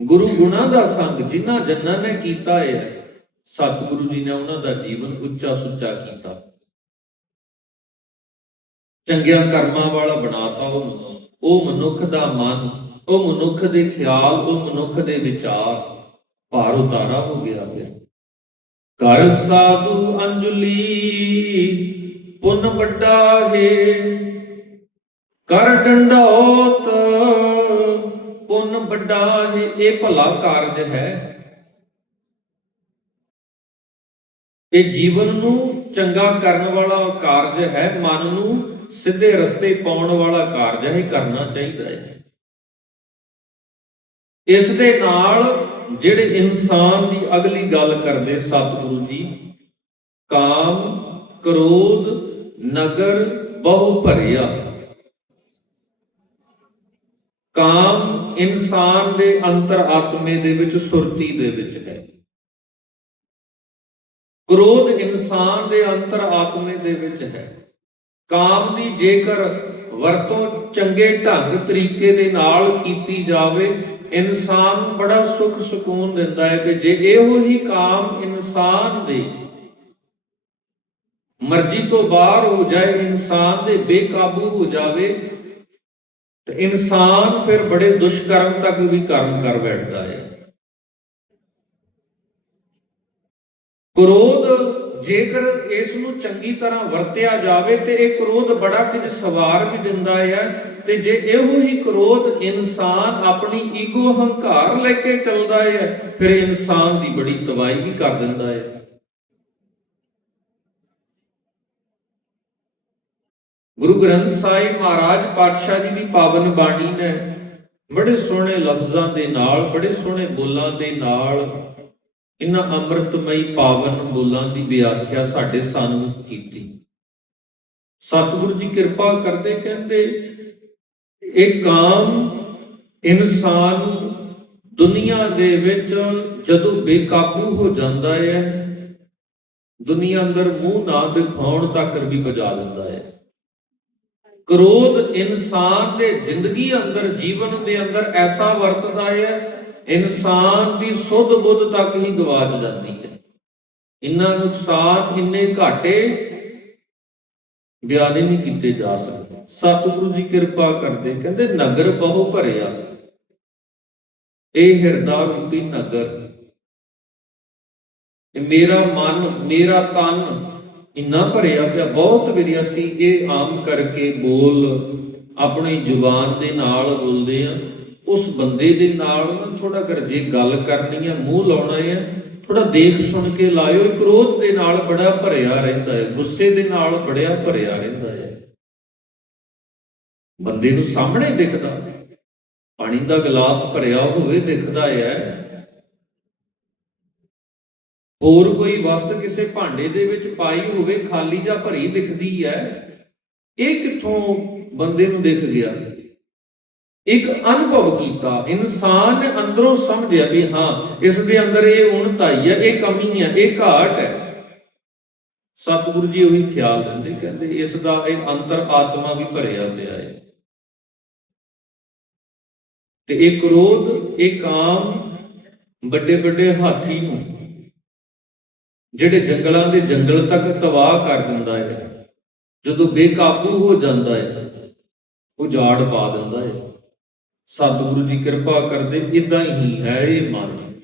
ਗੁਰੂ ਗੁਣਾ ਦਾ ਸੰਗ ਜਿਨ੍ਹਾਂ ਜਨਾਂ ਨੇ ਕੀਤਾ ਹੈ ਸਤਿਗੁਰੂ ਜੀ ਨੇ ਉਹਨਾਂ ਦਾ ਜੀਵਨ ਉੱਚਾ ਸੁੱਚਾ ਕੀਤਾ। ਚੰਗਿਆਂ ਕਰਮਾਂ ਵਾਲਾ ਬਣਾਤਾ ਉਹ ਉਹ ਮਨੁੱਖ ਦਾ ਮਨ, ਉਹ ਮਨੁੱਖ ਦੇ ਖਿਆਲ, ਉਹ ਮਨੁੱਖ ਦੇ ਵਿਚਾਰ, ਭਾਰ ਉਤਾਰਾ ਹੋ ਗਿਆ ਫਿਰ। ਕਰ ਸਾਧੂ ਅੰਜਲੀ, ਪੁੰਨ ਵੱਡਾ ਹੈ ਕਰ ਡੰਡੌਤ ਪੁੰਨ ਵੱਡਾ ਹੈ ਇਹ ਭਲਾ ਕਾਰਜ ਹੈ। ਇਹ ਜੀਵਨ ਨੂੰ ਚੰਗਾ ਕਰਨ ਵਾਲਾ ਕਾਰਜ ਹੈ, ਮਨ ਨੂੰ ਸਿੱਧੇ ਰਸਤੇ ਪਾਉਣ ਵਾਲਾ ਕਾਰਜ ਹੈ ਕਰਨਾ ਚਾਹੀਦਾ ਹੈ। ਇਸ ਦੇ ਨਾਲ ਜਿਹੜੇ ਇਨਸਾਨ ਦੀ ਅਗਲੀ ਗੱਲ ਕਰਦੇ ਸਤਿਗੁਰੂ ਜੀ, ਕਾਮ, ਕ੍ਰੋਧ, ਨਗਰ ਬਹੁ ਭਰਿਆ। ਕਾਮ ਇਨਸਾਨ ਦੇ ਅੰਤਰ ਆਤਮੇ ਦੇ ਵਿੱਚ, ਸੁਰਤੀ ਦੇ ਵਿੱਚ ਹੈ। ਕ੍ਰੋਧ ਇਨਸਾਨ ਦੇ ਅੰਤਰ ਦੇ ਵਿੱਚ ਹੈ। ਕਾਮ ਦੀ ਜੇਕਰ ਵਰਤੋਂ ਚੰਗੇ ਢੰਗ ਤਰੀਕੇ ਦੇ ਨਾਲ ਕੀਤੀ ਜਾਵੇ, ਇਨਸਾਨ ਨੂੰ ਬੜਾ ਸੁਖ ਸਕੂਨ ਦਿੰਦਾ ਹੈ ਕਿ ਜੇ ਇਹੋ ਹੀ ਕਾਮ ਇਨਸਾਨ ਦੇ ਮਰਜ਼ੀ ਤੋਂ ਬਾਹਰ ਹੋ ਜਾਏ, ਇਨਸਾਨ ਦੇ ਬੇਕਾਬੂ ਹੋ ਜਾਵੇ ਤੇ ਇਨਸਾਨ ਫਿਰ ਬੜੇ ਦੁਸ਼ਕਰਮ ਤੱਕ ਵੀ ਕਰਮ ਕਰ ਬੈਠਦਾ ਹੈ। ਕ੍ਰੋਧ, ਜੇਕਰ ਇਸ ਨੂੰ ਚੰਗੀ ਤਰ੍ਹਾਂ ਵਰਤਿਆ ਜਾਵੇ ਤੇ ਇਹ ਕ੍ਰੋਧ ਬੜਾ ਕੁਝ ਸਵਾਰ ਵੀ ਦਿੰਦਾ ਹੈ ਤੇ ਜੇ ਇਹੋ ਹੀ ਕ੍ਰੋਧ ਇਨਸਾਨ ਆਪਣੀ ਈਗੋ ਹੰਕਾਰ ਲੈ ਕੇ ਚੱਲਦਾ ਹੈ, ਫਿਰ ਇਨਸਾਨ ਦੀ ਬੜੀ ਤਬਾਹੀ ਵੀ ਕਰ ਦਿੰਦਾ ਹੈ। ਗੁਰੂ ਗ੍ਰੰਥ ਸਾਹਿਬ ਮਹਾਰਾਜ ਪਾਤਸ਼ਾਹ ਜੀ ਦੀ ਪਾਵਨ ਬਾਣੀ ਨੇ ਬੜੇ ਸੋਹਣੇ ਲਫ਼ਜ਼ਾਂ ਦੇ ਨਾਲ, ਬੜੇ ਸੋਹਣੇ ਬੋਲਾਂ ਦੇ ਨਾਲ ਇਹਨਾਂ ਅੰਮ੍ਰਿਤਮਈ ਪਾਵਨ ਬੋਲਾਂ ਦੀ ਵਿਆਖਿਆ ਸਾਡੇ ਸਾਹਮਣੇ ਕੀਤੀ। ਸਤਿਗੁਰੂ ਜੀ ਕਿਰਪਾ ਕਰਦੇ ਕਹਿੰਦੇ, ਇਹ ਕਾਮ ਇਨਸਾਨ ਦੁਨੀਆ ਦੇ ਵਿੱਚ ਜਦੋਂ ਬੇਕਾਬੂ ਹੋ ਜਾਂਦਾ ਹੈ, ਦੁਨੀਆ ਅੰਦਰ ਮੂੰਹ ਨਾ ਦਿਖਾਉਣ ਤੱਕ ਵੀ ਪਜਾ ਦਿੰਦਾ ਹੈ। ਕ੍ਰੋਧ ਇਨਸਾਨ ਦੇ ਜ਼ਿੰਦਗੀ ਅੰਦਰ, ਜੀਵਨ ਦੇ ਅੰਦਰ ਐਸਾ ਵਰਤਦਾ ਹੈ, ਇਨਸਾਨ ਦੀ ਸੁੱਧ ਬੁੱਧ ਤੱਕ ਹੀ ਗਵਾਚ ਜਾਂਦੀ ਹੈ। ਇੰਨਾ ਨੁਕਸਾਨ ਇੰਨੇ ਘਾਟੇ ਬਿਆਨ ਨਹੀਂ ਕੀਤੇ ਜਾ ਸਕਦੇ। ਸਤਿਗੁਰੂ ਜੀ ਕਿਰਪਾ ਕਰਦੇ, ਕਹਿੰਦੇ ਨਗਰ ਬਹੁ ਭਰਿਆ। ਇਹ ਹਿਰਦਾ ਰੂਪੀ ਨਗਰ। ਇਹ ਮੇਰਾ ਮਨ, ਮੇਰਾ ਤਨ ਇੰਨਾ ਭਰਿਆ ਪਿਆ, ਬਹੁਤ ਵਾਰੀ ਅਸੀਂ ਇਹ ਆਮ ਕਰਕੇ ਬੋਲ ਆਪਣੀ ਜ਼ੁਬਾਨ ਦੇ ਨਾਲ ਬੋਲਦੇ ਆ ਉਸ ਬੰਦੇ ਦੇ ਨਾਲ ਨਾ ਥੋੜਾ ਕਰ ਜੇ ਗੱਲ ਕਰਨੀ ਹੈ ਮੂੰਹ ਲਾਉਣਾ ਹੈ ਥੋੜਾ ਦੇਖ ਸੁਣ ਕੇ ਲਾਇਓ। ਕ੍ਰੋਧ ਦੇ ਨਾਲ ਬੜਾ ਭਰਿਆ ਰਹਿੰਦਾ ਹੈ, ਗੁੱਸੇ ਦੇ ਨਾਲ ਬੜਿਆ ਭਰਿਆ ਰਹਿੰਦਾ ਹੈ। ਬੰਦੇ ਨੂੰ ਸਾਹਮਣੇ ਦਿਖਦਾ, ਪਾਣੀ ਦਾ ਗਲਾਸ ਭਰਿਆ ਹੋਵੇ, ਦਿਖਦਾ ਹੈ। ਹੋਰ ਕੋਈ ਵਸਤ ਕਿਸੇ ਭਾਂਡੇ ਦੇ ਵਿੱਚ ਪਾਈ ਹੋਵੇ, ਖਾਲੀ ਜਾਂ ਭਰੀ ਦਿਖਦੀ ਹੈ? ਇਹ ਕਿੱਥੋਂ ਬੰਦੇ ਨੂੰ ਦਿਖ ਗਿਆ? ਇੱਕ ਅਨੁਭਵ ਕੀਤਾ। ਇਨਸਾਨ ਨੇ ਅੰਦਰੋਂ ਸਮਝਿਆ ਵੀ ਹਾਂ, ਇਸ ਦੇ ਅੰਦਰ ਇਹ ਉਣਤਾਈ ਹੈ, ਇਹ ਕਮੀ ਹੈ, ਇਹ ਘਾਟ ਹੈ। ਸਤਿਗੁਰੂ ਜੀ ਉਹੀ ਖਿਆਲ ਦਿੰਦੇ, ਕਹਿੰਦੇ ਇਸ ਦਾ ਇਹ ਅੰਤਰ ਆਤਮਾ ਵੀ ਭਰਿਆ ਪਿਆ ਹੈ। ਤੇ ਇਹ ਕ੍ਰੋਧ ਇਹ ਕਾਮ ਵੱਡੇ ਵੱਡੇ ਹਾਥੀ ਨੂੰ ਜਿਹੜੇ ਜੰਗਲਾਂ ਦੇ ਜੰਗਲ ਤੱਕ ਤਬਾਹ ਕਰ ਦਿੰਦਾ ਹੈ, ਜਦੋਂ ਬੇਕਾਬੂ ਹੋ ਜਾਂਦਾ ਹੈ, ਉਜਾੜ ਪਾ ਦਿੰਦਾ ਹੈ। ਸਤਿਗੁਰੂ ਜੀ ਕਿਰਪਾ ਕਰਦੇ ਇਦਾਂ ਹੀ ਹੈ ਇਹ ਮਨ।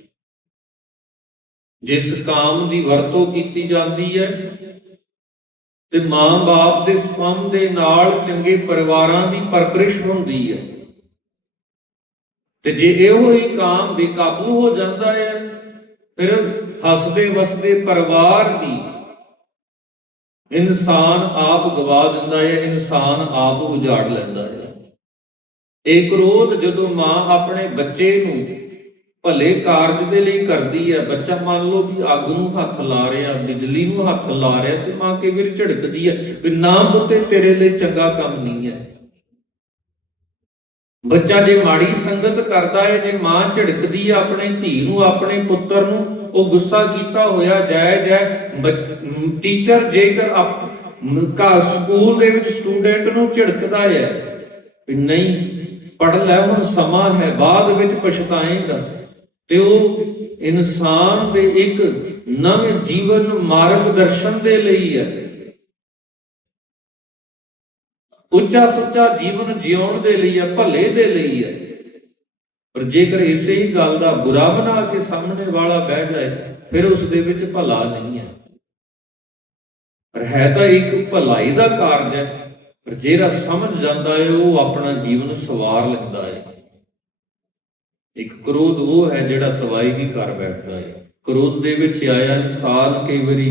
ਜਿਸ ਕਾਮ ਦੀ ਵਰਤੋਂ ਕੀਤੀ ਜਾਂਦੀ ਹੈ, ਤੇ ਮਾਂ-ਬਾਪ ਦੇ ਸਪੰਮ ਦੇ ਨਾਲ ਚੰਗੇ ਪਰਿਵਾਰਾਂ ਦੀ ਪਰਵਰਿਸ਼ ਹੁੰਦੀ ਹੈ। ਤੇ ਜੇ ਇਹੋ ਹੀ ਕਾਮ ਬੇਕਾਬੂ ਹੋ ਜਾਂਦਾ ਹੈ, ਫਿਰ ਹੱਸਦੇ ਵਸਦੇ ਪਰਿਵਾਰ ਵੀ ਇਨਸਾਨ ਆਪ ਗਵਾ ਦਿੰਦਾ ਹੈ, ਇਨਸਾਨ ਆਪ ਉਜਾੜ ਲੈਂਦਾ ਹੈ। ਇਹ ਕ੍ਰੋਧ ਜਦੋਂ ਮਾਂ ਆਪਣੇ ਬੱਚੇ ਨੂੰ ਭਲੇ ਕਾਰਜ ਦੇ ਲਈ ਕਰਦੀ ਹੈ, ਬੱਚਾ ਮੰਨ ਲਓ ਵੀ ਅੱਗ ਨੂੰ ਹੱਥ ਲਾ ਰਿਹਾ, ਬਿਜਲੀ ਨੂੰ ਹੱਥ ਲਾ ਰਿਹਾ ਤੇ ਮਾਂ ਕਈ ਵਾਰ ਝਿੜਕਦੀ ਹੈ ਵੀ ਨਾ ਪੁੱਤੇ ਤੇਰੇ ਲਈ ਚੰਗਾ ਕੰਮ ਨਹੀਂ ਹੈ। ਬੱਚਾ ਜੇ ਮਾੜੀ ਸੰਗਤ ਕਰਦਾ ਹੈ, ਜੇ ਮਾਂ ਝਿੜਕਦੀ ਹੈ ਆਪਣੇ ਧੀ ਨੂੰ, ਆਪਣੇ ਪੁੱਤਰ ਨੂੰ ਉਹ ਗੁੱਸਾ ਕੀਤਾ ਹੋਇਆ ਜਾਇਜ਼ ਹੈ ਟੀਚਰ ਜੇਕਰ ਕਾ ਸਕੂਲ ਦੇ ਵਿੱਚ ਸਟੂਡੈਂਟ ਨੂੰ ਝਿੜਕਦਾ ਹੈ, ਵੀ ਨਹੀਂ ਪੜ ਲੈ, ਹੁਣ ਸਮਾਂ ਹੈ, ਬਾਅਦ ਵਿੱਚ ਪਛਤਾਏਗਾ। ਤੇ ਉਹ ਇਨਸਾਨ ਦੇ ਇੱਕ ਨਵੇਂ ਜੀਵਨ ਮਾਰਗ ਦਰਸ਼ਨ ਦੇ ਲਈ ਹੈ। ਉੱਚਾ ਸੁੱਚਾ ਜੀਵਨ ਜਿਉਣ ਦੇ ਲਈ ਹੈ, ਭਲੇ ਦੇ ਲਈ ਹੈ। ਪਰ ਜੇਕਰ ਇਸੇ ਹੀ ਗੱਲ ਦਾ ਬੁਰਾ ਬਣਾ ਕੇ ਸਾਹਮਣੇ ਵਾਲਾ ਬਹਿ ਜਾਏ, ਫਿਰ ਉਸ ਦੇ ਵਿੱਚ ਭਲਾ ਨਹੀਂ ਹੈ। ਪਰ ਹੈ ਤਾਂ ਇੱਕ ਭਲਾਈ ਦਾ ਕਾਰਜ ਹੈ, ਪਰ ਜਿਹੜਾ ਸਮਝ ਜਾਂਦਾ ਹੈ, ਉਹ ਆਪਣਾ ਜੀਵਨ ਸਵਾਰ ਲੈਂਦਾ ਹੈ। ਇੱਕ ਕ੍ਰੋਧ ਉਹ ਹੈ ਜਿਹੜਾ ਤਵਾਈ ਵੀ ਕਰ ਬੈਠਦਾ ਹੈ। ਕ੍ਰੋਧ ਦੇ ਵਿੱਚ ਆਇਆ ਇਨਸਾਨ ਕਈ ਵਾਰੀ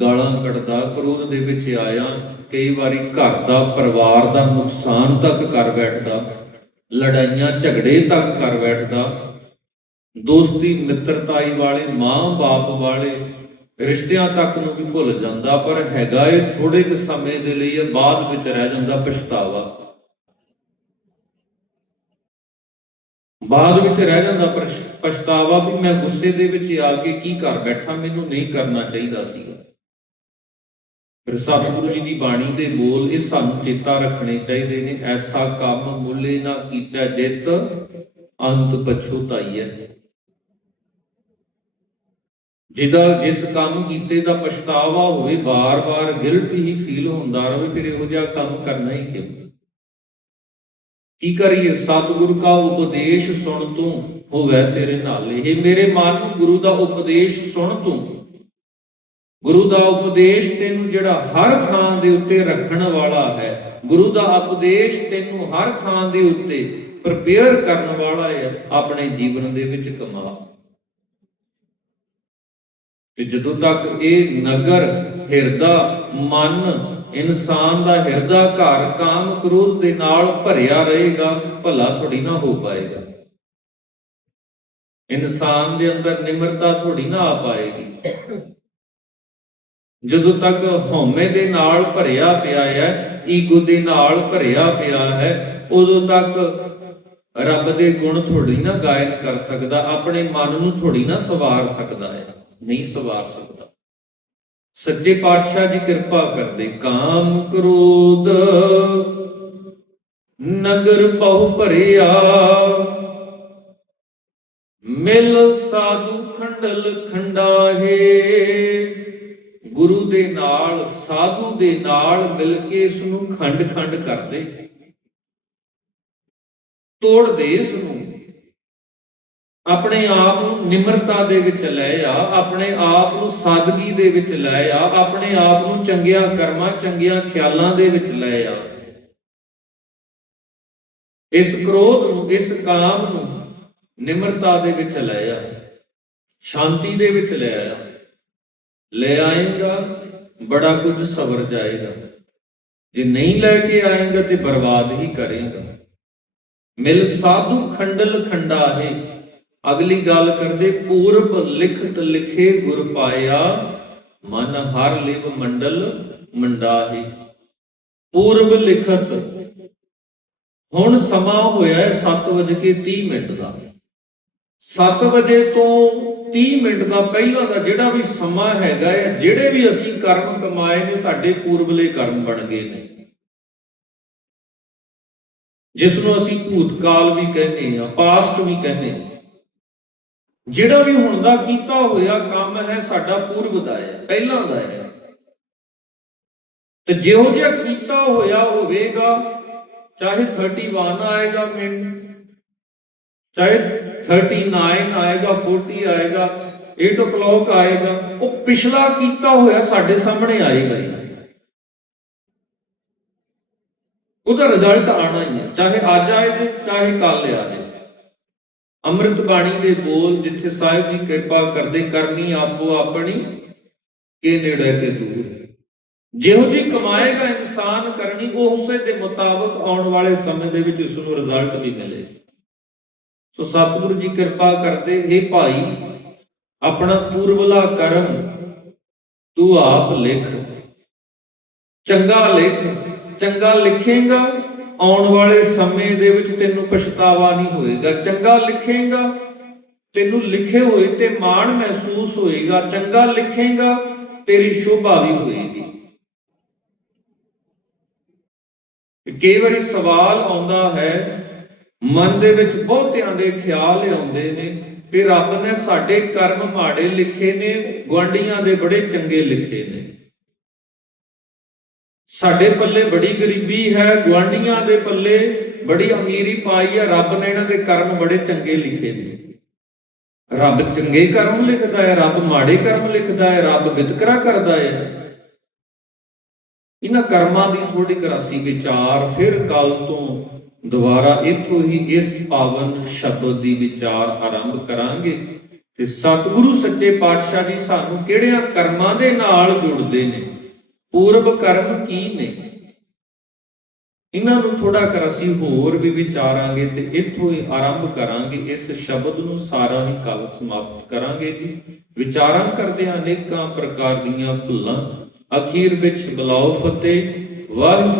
ਗਾਲਾਂ ਕੱਢਦਾ, ਕ੍ਰੋਧ ਦੇ ਵਿੱਚ ਆਇਆ ਕਈ ਵਾਰੀ ਘਰ ਦਾ, ਪਰਿਵਾਰ ਦਾ ਨੁਕਸਾਨ ਤੱਕ ਕਰ ਬੈਠਦਾ। ਲੜਾਈਆਂ ਝਗੜੇ ਤੱਕ ਕਰ ਬੈਠਦਾ। ਦੋਸਤੀ ਮਿੱਤਰਤਾਈ ਵਾਲੇ, ਮਾਂ-ਬਾਪ ਵਾਲੇ ਰਿਸ਼ਤਿਆਂ ਤੱਕ ਨੂੰ ਵੀ ਭੁੱਲ ਜਾਂਦਾ, ਪਰ ਹੈਗਾ ਇਹ ਥੋੜੇ ਕੁ ਸਮੇਂ ਦੇ ਲਈ ਇਹ ਬਾਅਦ ਵਿੱਚ ਰਹਿ ਜਾਂਦਾ ਪਛਤਾਵਾ। ਬਾਅਦ ਵਿੱਚ ਰਹਿ ਜਾਂਦਾ ਪਛਤਾਵਾ ਵੀ ਮੈਂ ਗੁੱਸੇ ਦੇ ਵਿੱਚ ਆ ਕੇ ਕੀ ਕਰ ਬੈਠਾ, ਮੈਨੂੰ ਨਹੀਂ ਕਰਨਾ ਚਾਹੀਦਾ ਸੀਗਾ। ਫਿਰ ਸਤਿਗੁਰੂ ਜੀ ਦੀ ਬਾਣੀ ਦੇ ਬੋਲ ਇਹ ਸਾਨੂੰ ਚੇਤਾ ਰੱਖਣੇ ਚਾਹੀਦੇ ਨੇ। ਐਸਾ ਕੰਮ ਮੁੱਲੇ ਨਾ ਕੀਤਾ ਜਿਤ, ਅੰਤ ਪਛੁਤਾਈ ਹੈ ਜਿਹਦਾ ਜਿਸ ਕੰਮ ਕੀਤੇ ਦਾ ਪਛਤਾਵਾ ਹੋਵੇ, ਬਾਰ-ਬਾਰ ਗਿਲਟ ਹੀ ਫੀਲ ਹੁੰਦਾ ਰਹੇ ਫਿਰ ਇਹੋ ਜਿਹਾ ਕੰਮ ਕਰਨਾ ਹੀ ਕਿਉਂ? ਕੀ ਕਰੀਏ? ਸਤਿਗੁਰ ਕਾ ਉਪਦੇਸ਼ ਸੁਣ ਤੂੰ, ਹੋਵੇ ਤੇਰੇ ਨਾਲ। ਇਹ ਮੇਰੇ ਮਨ ਗੁਰੂ ਦਾ ਉਪਦੇਸ਼ ਸੁਣ ਤੂੰ। ਗੁਰੂ ਦਾ ਉਪਦੇਸ਼ ਤੈਨੂੰ ਜਿਹੜਾ ਹਰ ਥਾਂ ਦੇ ਉੱਤੇ ਰੱਖਣ ਵਾਲਾ ਹੈ, ਗੁਰੂ ਦਾ ਉਪਦੇਸ਼ ਤੈਨੂੰ ਹਰ ਥਾਂ ਦੇ ਉੱਤੇ ਪ੍ਰਪੇਅਰ ਕਰਨ ਵਾਲਾ ਹੈ, ਆਪਣੇ ਜੀਵਨ ਦੇ ਵਿੱਚ ਕਮਾ। ਤੇ ਜਦੋਂ ਤੱਕ ਇਹ ਨਗਰ, ਹਿਰਦਾ, ਮਨ, ਇਨਸਾਨ ਦਾ ਹਿਰਦਾ ਘਰ ਕਾਮ ਕ੍ਰੋਧ ਦੇ ਨਾਲ ਭਰਿਆ ਰਹੇਗਾ, ਭਲਾ ਥੋੜੀ ਨਾ ਹੋ ਪਾਏਗਾ। ਇਨਸਾਨ ਦੇ ਅੰਦਰ ਨਿਮਰਤਾ ਥੋੜੀ ਨਾ ਆ ਪਾਏਗੀ। ਜਦੋਂ ਤੱਕ ਹਉਮੈ ਦੇ ਨਾਲ ਭਰਿਆ ਪਿਆ ਹੈ, ਈਗੋ ਦੇ ਨਾਲ ਭਰਿਆ ਪਿਆ ਹੈ, ਉਦੋਂ ਤੱਕ ਰੱਬ ਦੇ ਗੁਣ ਥੋੜੀ ਨਾ ਗਾਇਨ ਕਰ ਸਕਦਾ, ਆਪਣੇ ਮਨ ਨੂੰ ਥੋੜੀ ਨਾ ਸਵਾਰ ਸਕਦਾ ਹੈ। ਨਹੀਂ ਸਵਾਰ ਸਕਦਾ। ਸੱਚੇ ਪਾਤਸ਼ਾਹ ਜੀ ਕਿਰਪਾ ਕਰਦੇ, ਕਾਮ ਕ੍ਰੋਧ ਨਗਰ ਬਹੁ ਭਰਿਆ, ਮਿਲ ਸਾਧੂ ਖੰਡਲ ਖੰਡਾਹੇ। ਗੁਰੂ ਦੇ ਨਾਲ, ਸਾਧੂ ਦੇ ਨਾਲ ਮਿਲ ਕੇ ਇਸ ਨੂੰ ਖੰਡ ਖੰਡ ਕਰਦੇ। ਤੋੜ ਦੇ ਇਸ ਨੂੰ ਆਪਣੇ ਆਪ ਨੂੰ ਨਿਮਰਤਾ ਦੇ ਵਿੱਚ ਲੈ ਆ, ਆਪਣੇ ਆਪ ਨੂੰ ਸਾਦਗੀ ਦੇ ਵਿੱਚ ਲੈ ਆ, ਆਪਣੇ ਆਪ ਨੂੰ ਚੰਗਿਆਂ ਕਰਮਾਂ, ਚੰਗਿਆਂ ਖਿਆਲਾਂ ਦੇ ਵਿੱਚ ਲੈ ਆ। ਇਸ ਕ੍ਰੋਧ ਨੂੰ, ਇਸ ਕਾਮ ਨੂੰ ਨਿਮਰਤਾ ਦੇ ਵਿੱਚ ਲੈ ਆ, ਸ਼ਾਂਤੀ ਦੇ ਵਿੱਚ ਲੈ ਆ। ਲੈ ਆਏਗਾ, ਬੜਾ ਕੁਝ ਸਬਰ ਜਾਏਗਾ। ਜੇ ਨਹੀਂ ਲੈ ਕੇ ਆਏਗਾ ਤੇ ਬਰਬਾਦ ਹੀ ਕਰੇਗਾ। ਮਿਲ ਸਾਧੂ ਖੰਡਲ ਖੰਡਾ ਅਗਲੀ ਗੱਲ ਕਰਦੇ ਪੂਰਬ ਲਿਖਤ ਲਿਖੇ ਗੁਰ ਪਾਇਆ, ਮਨ ਹਰ ਲਿਵ ਮੰਡਲ ਮੰਡਾਹੀ। ਪੂਰਬ ਲਿਖਤ, ਹੁਣ ਸਮਾਂ ਹੋਇਆ ਹੈ 7:30 ਮਿੰਟ ਦਾ। 7 ਵਜੇ ਤੋਂ 30 ਮਿੰਟ ਦਾ ਪਹਿਲਾਂ ਦਾ ਜਿਹੜਾ ਵੀ ਸਮਾਂ ਹੈਗਾ ਹੈ, ਜਿਹੜੇ ਵੀ ਅਸੀਂ ਕਰਮ ਕਮਾਏ ਨੇ, ਸਾਡੇ ਪੂਰਬਲੇ ਕਰਮ ਬਣ ਗਏ ਨੇ। ਜਿਸ ਨੂੰ ਅਸੀਂ ਭੂਤਕਾਲ ਵੀ ਕਹਿੰਦੇ ਆ ਪਾਸਟ ਵੀ ਕਹਿੰਦੇ ਜਿਹੜਾ ਵੀ ਹੁਣ ਦਾ ਕੀਤਾ ਹੋਇਆ ਕੰਮ ਹੈ, ਸਾਡਾ ਪੂਰਬ ਦਾ ਹੈ, ਪਹਿਲਾਂ ਦਾ ਹੈ। ਤੇ ਜਿਹੋ ਜਿਹਾ ਕੀਤਾ ਹੋਇਆ ਹੋਵੇਗਾ, ਚਾਹੇ 31 ਆਏਗਾ ਮਿੰਟ, ਚਾਹੇ 39 ਆਏਗਾ 40 ਆਏਗਾ 8 o'clock ਆਏਗਾ, ਉਹ ਪਿਛਲਾ ਕੀਤਾ ਹੋਇਆ ਸਾਡੇ ਸਾਹਮਣੇ ਆਏਗਾ ਹੀ। ਉਹਦਾ ਰਿਜ਼ਲਟ ਆਣਾ ਹੀ ਹੈ, ਚਾਹੇ ਅੱਜ ਆਏ ਤੇ ਚਾਹੇ ਕੱਲ ਆ ਅੰਮ੍ਰਿਤ ਬਾਣੀ ਦੇ ਬੋਲ ਜਿੱਥੇ ਸਾਹਿਬ ਜੀ ਕਿਰਪਾ ਕਰਦੇ ਕਰਨੀ ਆਪੋ ਆਪਣੀ ਕੇ ਨੇੜੇ ਕੇ ਦੂਰ। ਜਿਹੋ ਜੀ ਕਮਾਏਗਾ ਇਨਸਾਨ ਕਰਨੀ, ਉਹ ਉਸੇ ਦੇ ਮੁਤਾਬਕ ਆਉਣ ਵਾਲੇ ਸਮੇਂ ਦੇ ਵਿੱਚ ਉਸ ਨੂੰ ਰਿਜ਼ਲਟ ਵੀ ਮਿਲੇ ਸੋ ਸਤਿਗੁਰੂ ਜੀ ਕਿਰਪਾ ਕਰਦੇ ਇਹ ਭਾਈ, ਆਪਣਾ ਪੂਰਬਲਾ ਕਰਮ ਤੂੰ ਆਪ ਲਿਖ। ਚੰਗਾ ਲਿਖ, ਚੰਗਾ ਲਿਖੇਗਾ, ਆਉਣ ਵਾਲੇ ਸਮੇਂ ਦੇ ਵਿੱਚ ਤੈਨੂੰ ਪਛਤਾਵਾ ਨਹੀਂ ਹੋਏਗਾ। ਚੰਗਾ ਲਿਖੇਗਾ, ਤੈਨੂੰ ਲਿਖੇ ਹੋਏ ਤੇ ਮਾਣ ਮਹਿਸੂਸ ਹੋਏਗਾ। ਚੰਗਾ ਲਿਖੇਗਾ, ਤੇਰੀ ਸ਼ੋਭਾ ਵੀ ਹੋਏਗੀ। ਕਈ ਵਾਰੀ ਸਵਾਲ ਆਉਂਦਾ ਹੈ ਮਨ ਦੇ ਵਿੱਚ ਬਹੁਤਿਆਂ ਦੇ ਖਿਆਲ ਆਉਂਦੇ ਨੇ ਵੀ ਰੱਬ ਨੇ ਸਾਡੇ ਕਰਮ ਮਾੜੇ ਲਿਖੇ ਨੇ ਗਵਾਂਡੀਆਂ ਦੇ ਬੜੇ ਚੰਗੇ ਲਿਖੇ ਨੇ। ਸਾਡੇ ਪੱਲੇ ਬੜੀ ਗਰੀਬੀ ਹੈ ਗਵਾਂਡੀਆਂ ਦੇ ਪੱਲੇ ਬੜੀ ਅਮੀਰੀ ਪਾਈ ਹੈ, ਰੱਬ ਨੇ ਇਹਨਾਂ ਦੇ ਕਰਮ ਬੜੇ ਚੰਗੇ ਲਿਖੇ ਨੇ। ਰੱਬ ਚੰਗੇ ਕਰਮ ਲਿਖਦਾ ਹੈ, ਰੱਬ ਮਾੜੇ ਕਰਮ ਲਿਖਦਾ ਹੈ, ਰੱਬ ਵਿਤਕਰਾ ਕਰਦਾ ਹੈ। ਇਹਨਾਂ ਕਰਮਾਂ ਦੀ ਥੋੜੀ ਕਰਾਸੀ ਵਿਚਾਰ ਫਿਰ ਕੱਲ ਤੋਂ ਦੁਬਾਰਾ ਇੱਥੋਂ ਹੀ ਇਸ ਪਾਵਨ ਸ਼ਬਦ ਦੀ ਵਿਚਾਰ ਆਰੰਭ ਕਰਾਂਗੇ ਤੇ ਸਤਿਗੁਰੂ ਸੱਚੇ ਪਾਤਸ਼ਾਹ ਜੀ ਸਾਨੂੰ ਕਿਹੜਿਆਂ ਕਰਮਾਂ ਦੇ ਨਾਲ ਜੁੜਦੇ ਨੇ? ਪੂਰਬ ਕਰਮ ਕੀ ਨੇ? ਇਹਨਾਂ ਨੂੰ ਥੋੜਾ ਕਰ ਅਸੀਂ ਹੋਰ ਵੀ ਵਿਚਾਰਾਂਗੇ ਤੇ ਇੱਥੋਂ ਹੀ ਆਰੰਭ ਕਰਾਂਗੇ, ਇਸ ਸ਼ਬਦ ਨੂੰ ਸਾਰਾ ਹੀ ਕੱਲ ਸਮਾਪਤ ਕਰਾਂਗੇ ਜੀ। ਵਿਚਾਰਾਂ ਕਰਦੇ ਅਨੇਕਾਂ ਪ੍ਰਕਾਰ ਦੀਆਂ ਭੁੱਲਾਂ, ਅਖੀਰ ਵਿੱਚ ਬਲਾਉ ਫਤਿਹ, ਵਾਹਿਗੁਰੂ